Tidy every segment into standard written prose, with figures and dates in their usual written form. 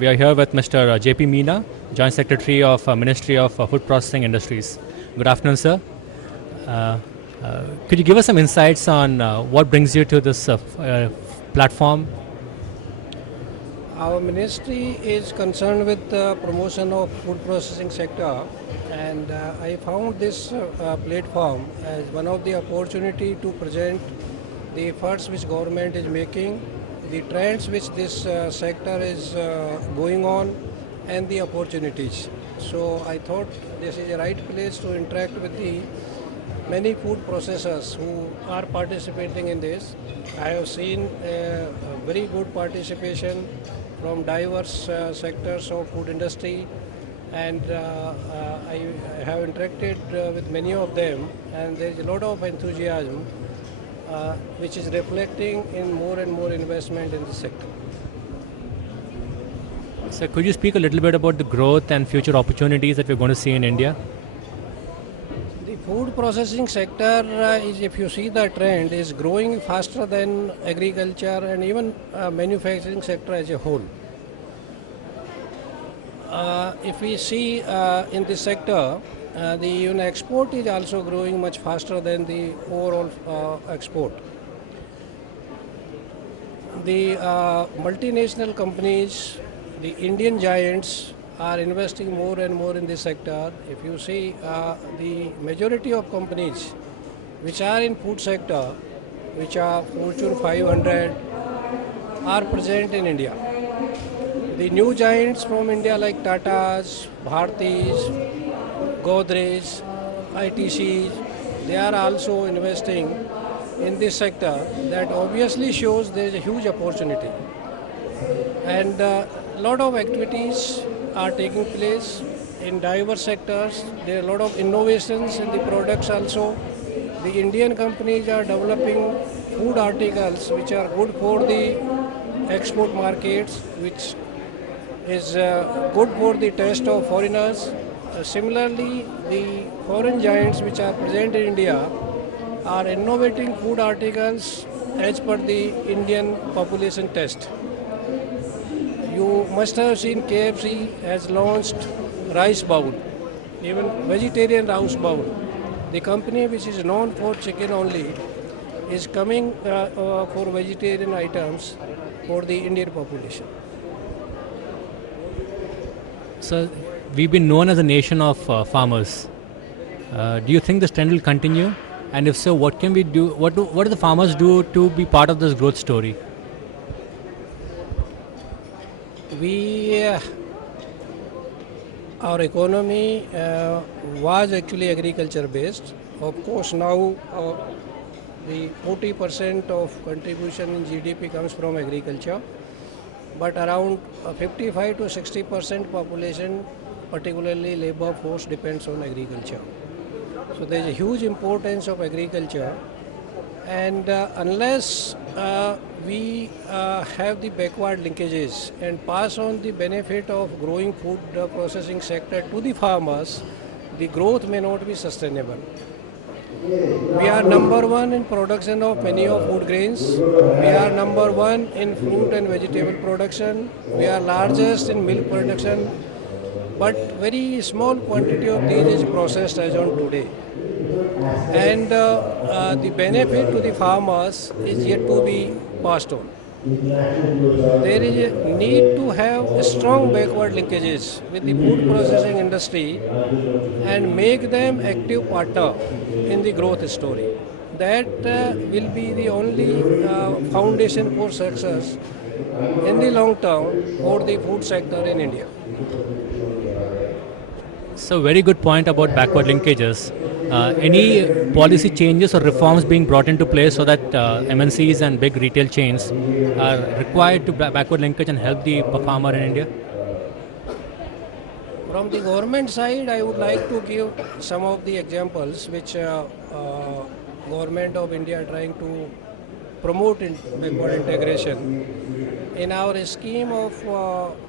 We are here with Mr. J.P. Meena, Joint Secretary of Ministry of Food Processing Industries. Good afternoon, sir. Could you give us some insights on what brings you to this platform? Our ministry is concerned with the promotion of food processing sector, and I found this platform as one of the opportunity to present the efforts which government is making, the trends which this sector is going on, and the opportunities. So I thought this is a right place to interact with the many food processors who are participating in this. I have seen very good participation from diverse sectors of food industry, and I have interacted with many of them, and there is a lot of enthusiasm which is reflecting in more and more investment in the sector. So could you speak a little bit about the growth and future opportunities that we're going to see in India? The food processing sector is, if you see the trend, is growing faster than agriculture and even manufacturing sector as a whole. If we see in this sector, the export is also growing much faster than the overall export. The multinational companies, the Indian giants are investing more and more in this sector. If you see the majority of companies which are in food sector, which are Fortune 500, are present in India. The new giants from India like Tata's, Bharti's, Godrej, ITC's, they are also investing in this sector. That obviously shows there is a huge opportunity. And a lot of activities are taking place in diverse sectors. There are a lot of innovations in the products also. The Indian companies are developing food articles which are good for the export markets, which is good for the taste of foreigners. Similarly, the foreign giants which are present in India are innovating food articles as per the Indian population taste. You must have seen KFC has launched rice bowl, even vegetarian rice bowl. The company which is known for chicken only is coming for vegetarian items for the Indian population. So we've been known as a nation of farmers. Do you think this trend will continue? And if so, what can we do? What do the farmers do to be part of this growth story? Our economy was actually agriculture based. Of course, now the 40% of contribution in GDP comes from agriculture, but around 55 to 60% population, particularly labor force, depends on agriculture. So there is a huge importance of agriculture, and unless we have the backward linkages and pass on the benefit of growing food processing sector to the farmers, the growth may not be sustainable. We are number one in production of many of food grains. We are number one in fruit and vegetable production. We are largest in milk production, but very small quantity of these is processed as on today. And the benefit to the farmers is yet to be passed on. There is a need to have strong backward linkages with the food processing industry and make them active partner in the growth story. That will be the only foundation for success in the long term for the food sector in India. So very good point about backward linkages. Any policy changes or reforms being brought into place so that MNCs and big retail chains are required to backward linkage and help the farmer in India? From the government side, I would like to give some of the examples which government of India are trying to promote in backward integration. In our scheme of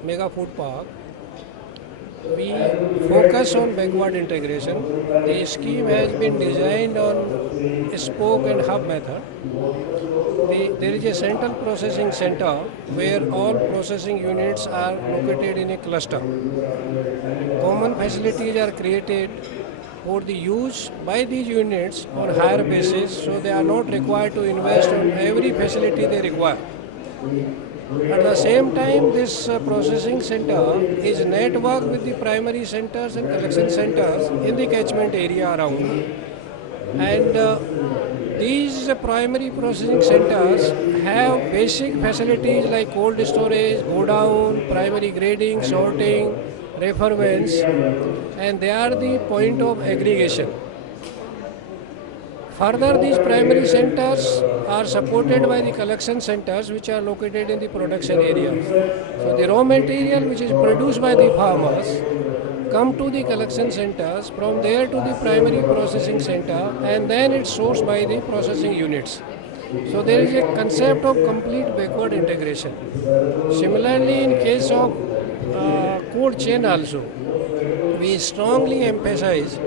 Mega Food Park, we focus on backward integration. The scheme has been designed on a spoke and hub method. There is a central processing center where all processing units are located in a cluster. Common facilities are created for the use by these units on higher basis, so they are not required to invest on every facility they require. At the same time, this processing center is networked with the primary centers and collection centers in the catchment area around. And these primary processing centers have basic facilities like cold storage, go down, primary grading, sorting, reference, and they are the point of aggregation. Further, these primary centers are supported by the collection centers which are located in the production areas. So the raw material which is produced by the farmers come to the collection centers, from there to the primary processing center, and then it's sourced by the processing units. So there is a concept of complete backward integration. Similarly, in case of cold chain also, we strongly emphasize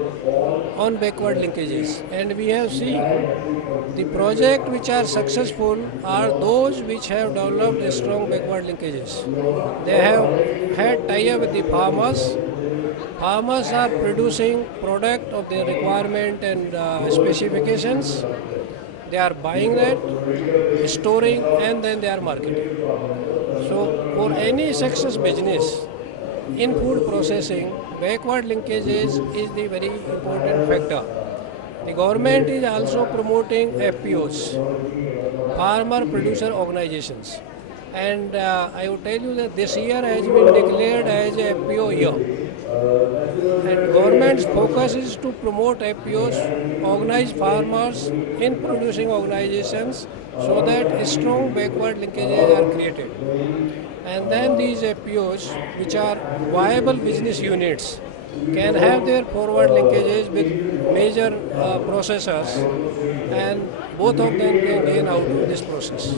on backward linkages, and we have seen the projects which are successful are those which have developed strong backward linkages. They have had tie-up with the farmers. Farmers are producing product of their requirement and specifications. They are buying that, storing, and then they are marketing. So for any success business in food processing, backward linkages is the very important factor. The government is also promoting FPOs, farmer producer organizations. And I would tell you that this year has been declared as a FPO year. And government's focus is to promote FPOs, organize farmers in producing organizations so that strong backward linkages are created. And then these FPOs, which are viable business units, can have their forward linkages with major processors, and both of them can gain out of this process.